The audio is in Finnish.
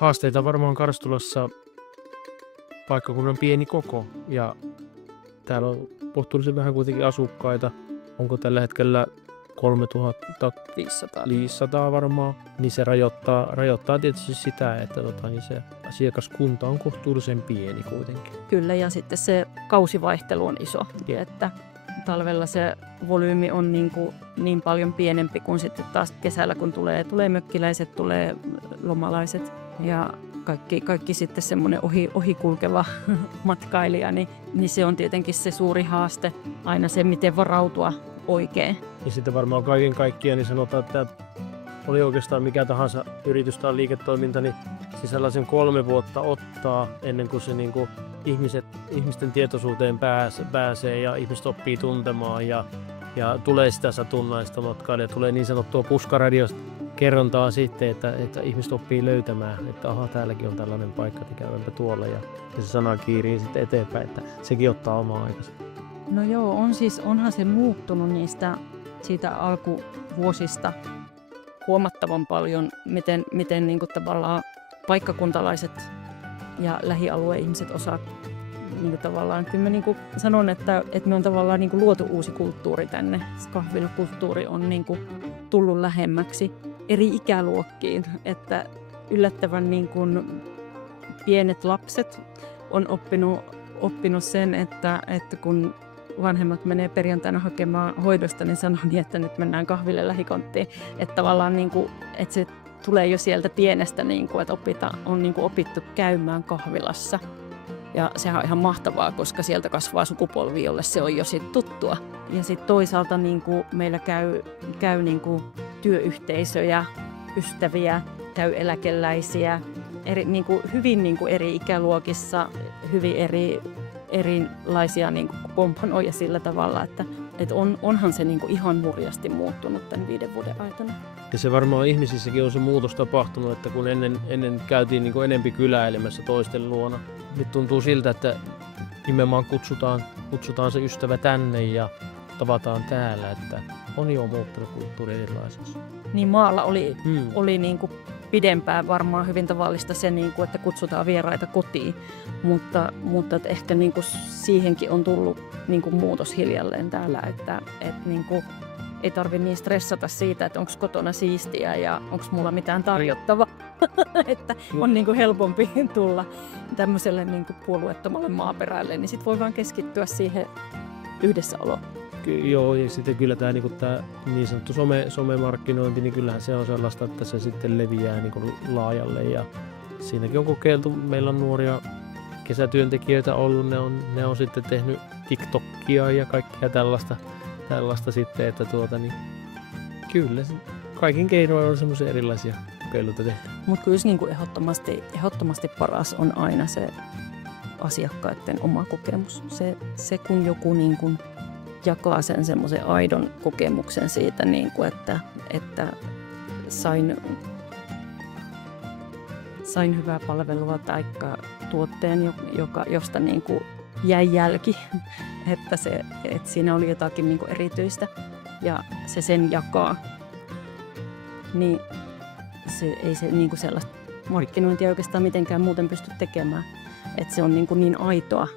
haasteita varmaan Karstulassa paikkakunnan pieni koko ja täällä on kohtuullisen vähän kuitenkin asukkaita. Onko tällä hetkellä 3500 500 varmaan, niin se rajoittaa, rajoittaa tietysti sitä, että tota, niin se asiakaskunta on kohtuullisen pieni kuitenkin. Kyllä, ja sitten se kausivaihtelu on iso, että talvella se volyymi on niin, kuin niin paljon pienempi kuin sitten taas kesällä, kun tulee, tulee mökkiläiset, tulee lomalaiset ja kaikki, kaikki sitten semmoinen ohi, ohikulkeva matkailija, niin, niin se on tietenkin se suuri haaste, aina se, miten varautua oikein. Ja sitten varmaan kaiken kaikkiaan niin sanotaan, että oli oikeastaan mikä tahansa yritys tai liiketoiminta, niin se sellaisen kolme vuotta ottaa ennen kuin se niin kuin ihmiset, ihmisten tietoisuuteen pääsee, pääsee ja ihmiset oppii tuntemaan ja, ja tulee sitä satunnaista matkailua. Tulee niin sanottua puskaradiosta kerrontaa sitten, että, että ihmiset oppii löytämään, että aha, täälläkin on tällainen paikka, että käyvämpä tuolla ja, ja se sana kiirii sitten eteenpäin, että sekin ottaa omaa aikansa. No joo, on siis, onhan se muuttunut niistä siitä alkuvuosista huomattavan paljon, miten, miten niin kuin tavallaan paikkakuntalaiset ja lähialueen ihmiset osaa niin kuin tavallaan, kyllä mä niin kuin sanon, että, että me on tavallaan niin kuin luotu uusi kulttuuri tänne. Kahvilakulttuuri on niin kuin tullut lähemmäksi eri ikäluokkiin, että yllättävän niin kuin pienet lapset on oppinut, oppinut sen, että, että kun vanhemmat menee perjantaina hakemaan hoidosta, niin sanoo niin, että nyt mennään kahville lähikonttiin. Että tavallaan niin kuin, että se tulee jo sieltä pienestä, niin kuin, että opita, on niin kuin opittu käymään kahvilassa. Ja sehän on ihan mahtavaa, koska sieltä kasvaa sukupolvi, jolle se on jo sit tuttua. Ja sitten toisaalta niin kuin meillä käy, käy niin kuin työyhteisöjä, ystäviä, käy eläkeläisiä, eri, niin kuin hyvin niin kuin eri ikäluokissa, hyvin eri, erilaisia niin kuin komponoja sillä tavalla, että, että on, onhan se niin kuin ihan hurjasti muuttunut tämän viiden vuoden aikana. Ja se varmaan ihmisissäkin on se muutos tapahtunut, että kun ennen, ennen käytiin niin enempi kyläilemässä toisten luona, nyt tuntuu siltä, että nimenomaan kutsutaan, kutsutaan se ystävä tänne ja tavataan täällä, että on jo muuttunut kulttuuri erilaiseksi. Niin maalla oli, Hmm. oli niin kuin pidempään varmaan hyvin tavallista se, niin kuin, että kutsutaan vieraita kotiin, mutta, mutta että ehkä niin kuin siihenkin on tullut niin kuin muutos hiljalleen täällä, että, että niin kuin ei tarvitse niin stressata siitä, että onko kotona siistiä ja onko mulla mitään tarjottavaa, että on niin kuin helpompi tulla tämmöiselle niin kuin puolueettomalle maaperälle, niin sitten voi vaan keskittyä siihen yhdessäoloon. Ky- joo, ja sitten kyllä tämä niinku tää niin sanottu some, somemarkkinointi, niin kyllähän se on sellaista, että se sitten leviää niinku laajalle. Ja siinäkin on kokeiltu, meillä on nuoria kesätyöntekijöitä ollut, ne on, ne on sitten tehnyt TikTokia ja kaikkea tällaista, tällaista sitten, että tuota, niin kyllä se, kaikin keinoin on semmoisia erilaisia kokeiluita tehty. Mutta kyllä se niinku ehdottomasti, ehdottomasti paras on aina se asiakkaiden oma kokemus. Se, se kun joku niinku jakaa sen semmoisen aidon kokemuksen siitä, niinku, että, että sain, sain hyvää palvelua tai tuotteen, jo- joka, josta niinku jäi jälki, että, se, että siinä oli jotakin niinku erityistä ja se sen jakaa, niin se, ei se niinku sellaista markkinointia oikeastaan mitenkään muuten pysty tekemään. Että se on niin, kuin niin aitoa